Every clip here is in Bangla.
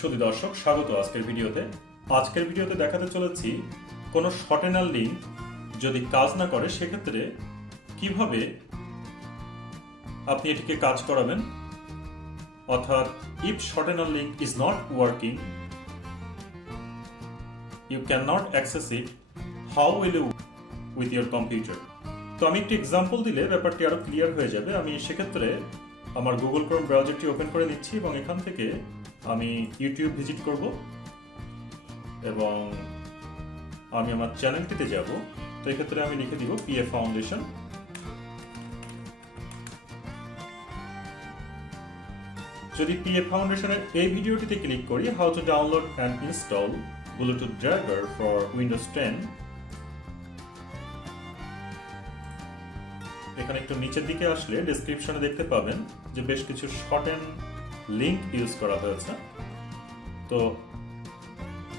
সুধী দর্শক, স্বাগত আজকের ভিডিওতে। আজকের ভিডিওতে দেখাতে চলেছি কোনো শর্টেনার লিঙ্ক যদি কাজ না করে সেক্ষেত্রে কিভাবে আপনি এটিকে কাজ করাবেন। অর্থাৎ if shortener link is not working, you can not access it, how will you with your computer. তো আমি একটি এক্সাম্পল দিলে ব্যাপারটি আরো ক্লিয়ার হয়ে যাবে। আমি সেক্ষেত্রে আমার গুগল ক্রোম ব্রাউজারটি ওপেন করে নিচ্ছি এবং এখান থেকে আমি ইউটিউব ভিজিট করব এবং আমি আমার চ্যানেলটিতে যাব। তো এক্ষেত্রে আমি লিখে দিব পিএ ফাউন্ডেশন। যদি পিএ ফাউন্ডেশনের এই ভিডিওটিতে ক্লিক করি, how to download and install Bluetooth driver for Windows 10, এখানে একটু নিচের দিকে আসলে ডেসক্রিপশনে দেখতে পাবেন যে বেশ কিছু শর্টেন লিঙ্ক ইউজ করা হয়েছে। তো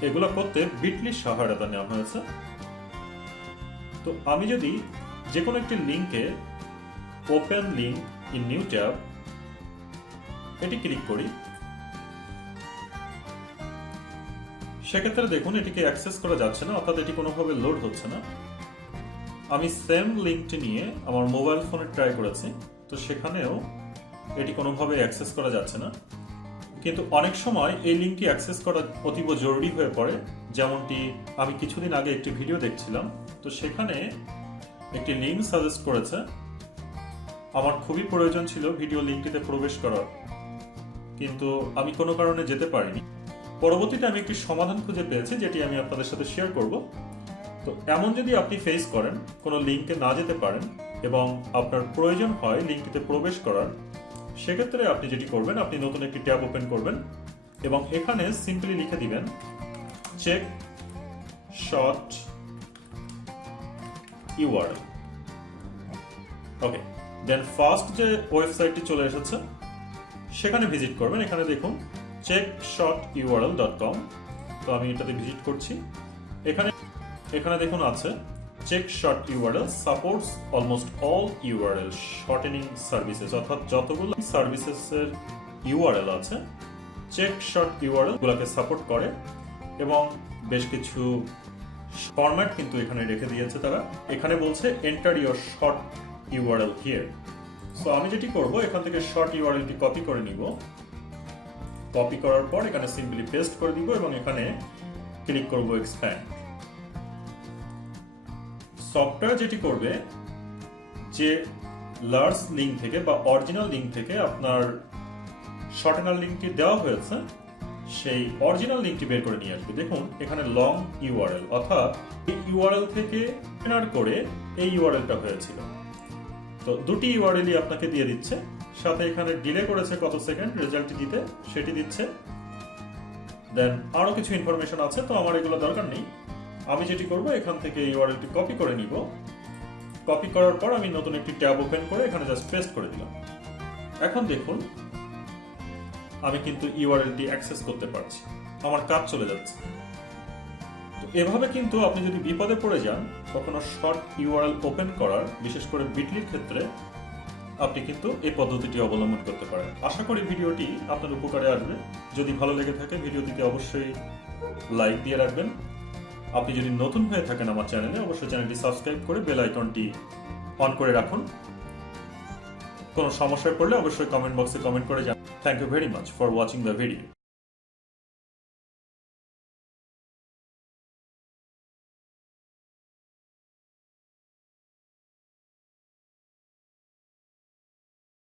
এগুলো করতে বিটলি সহায়তা নেওয়া হয়েছে। তো আমি যদি যে কোনো একটি লিঙ্কে open link in new tab এটি ক্লিক করি, সেক্ষেত্রে দেখুন এটিকে অ্যাক্সেস করা যাচ্ছে না, অর্থাৎ এটি কোনোভাবে লোড হচ্ছে না। আমি সেম লিঙ্কটি নিয়ে আমার মোবাইল ফোনে ট্রাই করেছি, তো সেখানেও এটি কোনোভাবে অ্যাক্সেস করা যাচ্ছে না। কিন্তু অনেক সময় এই লিঙ্কটি অ্যাক্সেস করা অতীব জরুরি হয়ে পড়ে, যেমনটি আমি কিছুদিন আগে একটি ভিডিও দেখছিলাম। তো সেখানে একটি লিঙ্ক সাজেস্ট করেছে, আমার খুবই প্রয়োজন ছিল ভিডিও লিঙ্কটিতে প্রবেশ করার, কিন্তু আমি কোনো কারণে যেতে পারিনি। পরবর্তীতে আমি একটি সমাধান খুঁজে পেয়েছি, যেটি আমি আপনাদের সাথে শেয়ার করব। তো এমন যদি আপনি ফেস করেন কোনো লিঙ্কে না যেতে পারেন এবং আপনার প্রয়োজন হয় লিঙ্কটিতে প্রবেশ করার, সেক্ষেত্রে আপনি যেটি করবেন, আপনি নতুন একটি ট্যাব ওপেন করবেন এবং এখানে সিম্পলি লিখে দিবেন চেক শর্ট ইউআরএল। ওকে, দেন ফার্স্ট যে ওয়েবসাইটটি চলে এসেছে সেখানে ভিজিট করবেন। এখানে দেখুন checkshorturl.com। তো আমি এটাতে ভিজিট করছি। এখানে দেখুন আছে check short URL supports almost all URL shortening services, অর্থাৎ যতগুলো সার্ভিসেসের ইউআরএল আছে চেক শর্ট ইউআরএল গুলোকে সাপোর্ট করে এবং বেশ কিছু ফরম্যাট কিন্তু এখানে রেখে দিয়েছে তারা। এখানে বলছে enter your short URL here. So আমি যেটি করব, এখান থেকে শর্ট ইউআরএলটি কপি করে নিব। কপি করার পর এখানে সিম্পলি পেস্ট করে দিব এবং এখানে ক্লিক করব এক্সপ্যান্ড। সফটওয়্যার যেটি করবে, যে লার্জ লিঙ্ক থেকে বা অরিজিনাল লিঙ্ক থেকে আপনার শর্টেনার লিঙ্কটি দেওয়া হয়েছে, সেই অরিজিনাল লিঙ্কটি বের করে নিয়ে আসবে। দেখুন এখানে লং ইউআরএল, অর্থাৎ এই ইউআরএল থেকে এন্টার করে এই ইউআরএলটা হয়েছিল। তো দুটি ইউআরএলই আপনাকে দিয়ে দিচ্ছে, সাথে এখানে ডিলে করেছে কত সেকেন্ড রেজাল্টটি দিতে সেটি দিচ্ছে। দেন আরো কিছু ইনফরমেশন আছে, তো আমার এগুলো দরকার নেই। আমি যেটি করব, এখান থেকে ইউআরএলটি কপি করে নিব। কপি করার পর আমি নতুন একটি ট্যাব ওপেন করে এখানে জাস্ট পেস্ট করে দিলাম। এখন দেখুন আমি কিন্তু ইউআরএলটি অ্যাক্সেস করতে পারছি, আমার কাজ চলে যাচ্ছে। তো এভাবে কিন্তু আপনি যদি বিপদে পড়ে যান কখনো শর্ট ইউআরএল ওপেন করার, বিশেষ করে বিটলির ক্ষেত্রে, আপনি কিন্তু এই পদ্ধতিটি অবলম্বন করতে পারেন। আশা করি ভিডিওটি আপনার উপকারে আসবে। যদি ভালো লেগে থাকে ভিডিওটিতে অবশ্যই লাইক দিয়ে রাখবেন। আপনি যদি নতুন হয়ে থাকেন আমার চ্যানেলে, অবশ্যই চ্যানেলটি সাবস্ক্রাইব করে বেল আইকনটি অন করে রাখুন। কোনো সমস্যায় পড়লে অবশ্যই কমেন্ট বক্সে কমেন্ট করে জানান। Thank you very much for watching the video.